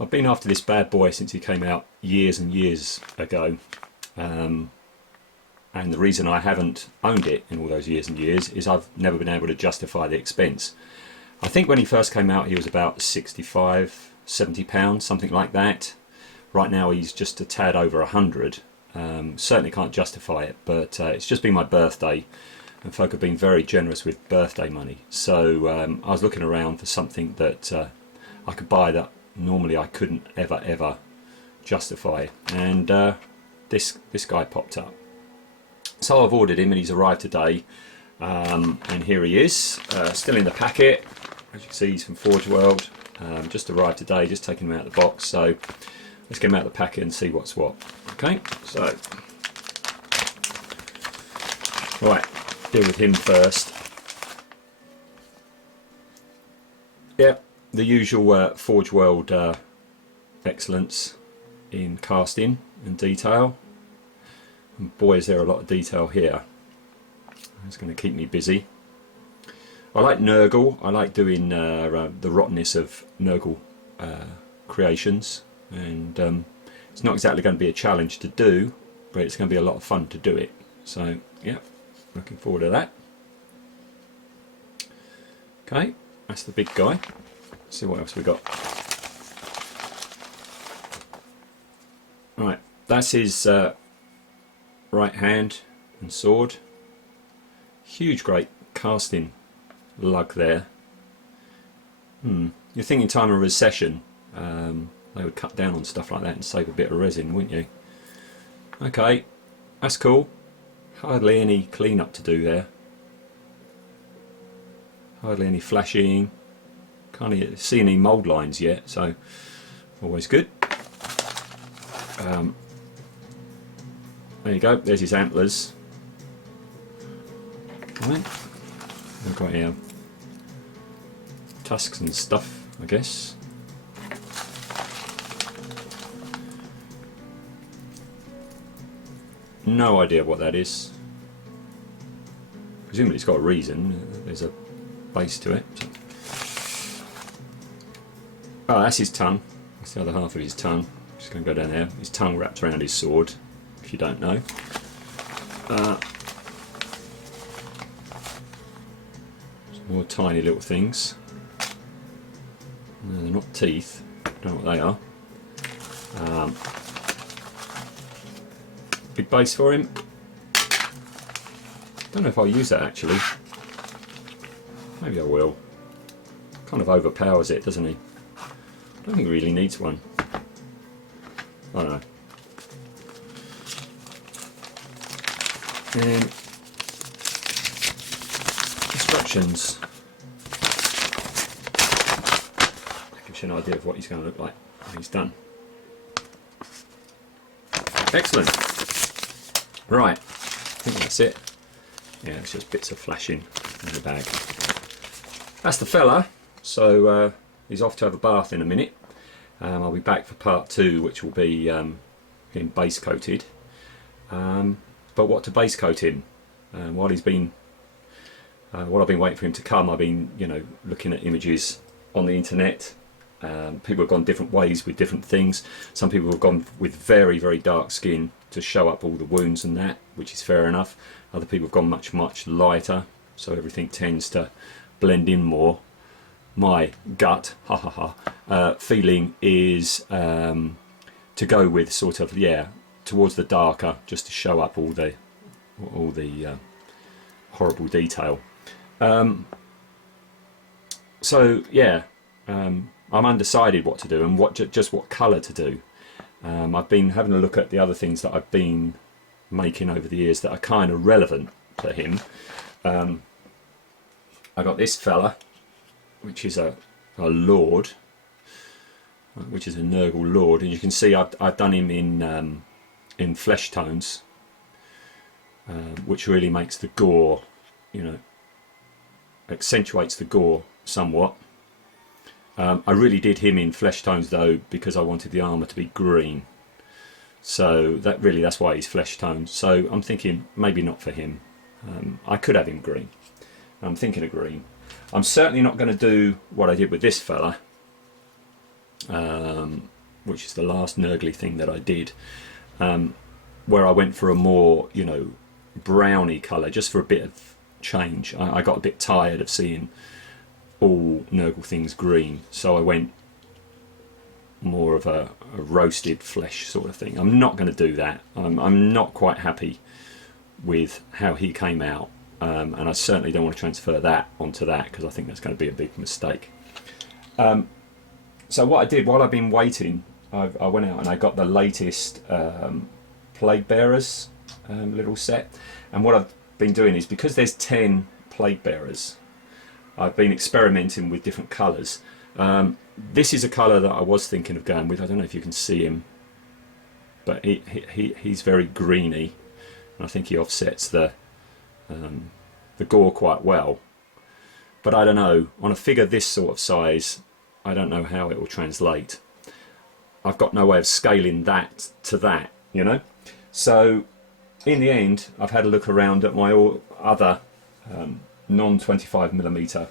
I've been after this bad boy since he came out years and years ago, and the reason I haven't owned it in all those years and years is I've never been able to justify the expense. I think when he first came out he was about 65, 70 pounds, something like that. Right now he's just a tad over 100. Certainly can't justify it, but it's just been my birthday and folk have been very generous with birthday money, so I was looking around for something that I could buy that normally I couldn't ever justify, and this guy popped up. So I've ordered him and he's arrived today, and here he is, still in the packet. As you can see, he's from Forge World, just arrived today, just taking him out of the box. So let's get him out of the packet and see what's what. Okay, so right, deal with him first. Yep, the usual Forge World excellence in casting and detail, and boy is there a lot of detail here. It's going to keep me busy. I like Nurgle. I like doing the rottenness of Nurgle creations, and it's not exactly going to be a challenge to do, but it's going to be a lot of fun to do it. So yeah, looking forward to that. Okay, that's the big guy. Let's see what else we got. Right, that's his right hand and sword. Huge, great casting lug there. You'd think in time of recession they would cut down on stuff like that and save a bit of resin, wouldn't you? Okay, that's cool. Hardly any cleanup to do there. Hardly any flashing. Can't see any mould lines yet, so always good. There you go, there's his antlers. Right. We've got here tusks and stuff, I guess. No idea what that is. Presumably it's got a reason. There's a base to it. Oh, that's his tongue. That's the other half of his tongue. Just going to go down there. His tongue wrapped around his sword, if you don't know. Some more tiny little things. No, they're not teeth. Don't know what they are. Big base for him. Don't know if I'll use that actually. Maybe I will. Kind of overpowers it, doesn't he? I don't think he really needs one. I don't know. And instructions. That gives you an idea of what he's going to look like when he's done. Excellent. Right, I think that's it. Yeah, it's just bits of flashing in the bag. That's the fella. So he's off to have a bath in a minute. I'll be back for part 2, which will be him base coated. But what to base coat him? While he's been, while I've been waiting for him to come, I've been, looking at images on the internet. People have gone different ways with different things. Some people have gone with very, very dark skin to show up all the wounds and that, which is fair enough. Other people have gone much, much lighter, so everything tends to blend in more. My gut, feeling is to go with sort of, towards the darker, just to show up all the horrible detail. I'm undecided what to do and just what colour to do. I've been having a look at the other things that I've been making over the years that are kind of relevant to him. I got this fella, which is a lord, which is a Nurgle lord, and you can see I've done him in flesh tones, which really makes the gore, accentuates the gore somewhat. I really did him in flesh tones though, because I wanted the armour to be green. So that's why he's flesh toned. So I'm thinking maybe not for him. I could have him green. I'm thinking of green. I'm certainly not going to do what I did with this fella, which is the last Nurgly thing that I did, where I went for a more, you know, browny colour, just for a bit of change. I got a bit tired of seeing all Nurgle things green, so I went more of a roasted flesh sort of thing. I'm not going to do that. I'm not quite happy with how he came out, and I certainly don't want to transfer that onto that, because I think that's going to be a big mistake. So what I did while I've been waiting, I went out and I got the latest Plague Bearers little set, and what I've been doing is, because there's 10 Plague Bearers, I've been experimenting with different colours. This is a colour that I was thinking of going with. I don't know if you can see him, but he's very greeny, and I think he offsets the gore quite well. But I don't know, on a figure this sort of size, I don't know how it will translate. I've got no way of scaling that to that, you know. So in the end, I've had a look around at my other non-25mm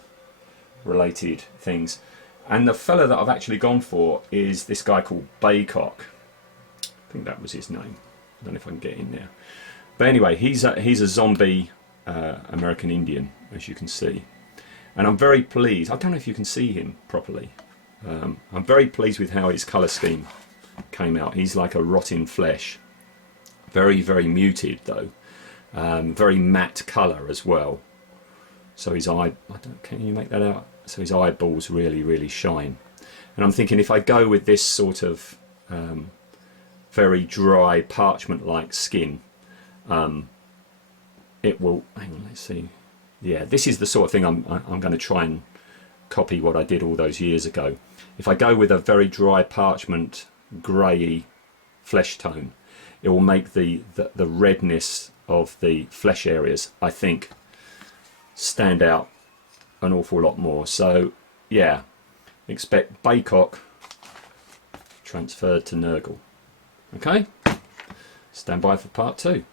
related things, and the fella that I've actually gone for is this guy called Baycock. I think that was his name. I don't know if I can get in there. But anyway, he's a zombie American Indian, as you can see. And I'm very pleased. I don't know if you can see him properly. I'm very pleased with how his colour scheme came out. He's like a rotting flesh. Very, very muted though. Very matte colour as well. So his eye, can you make that out? So his eyeballs really, really shine. And I'm thinking, if I go with this sort of very dry parchment-like skin, it will, hang on, let's see. Yeah, this is the sort of thing I'm going to try and copy what I did all those years ago. If I go with a very dry parchment, grey flesh tone, it will make the redness of the flesh areas, I think, stand out an awful lot more. So yeah, expect Baycock transferred to Nurgle. Okay, stand by for part 2.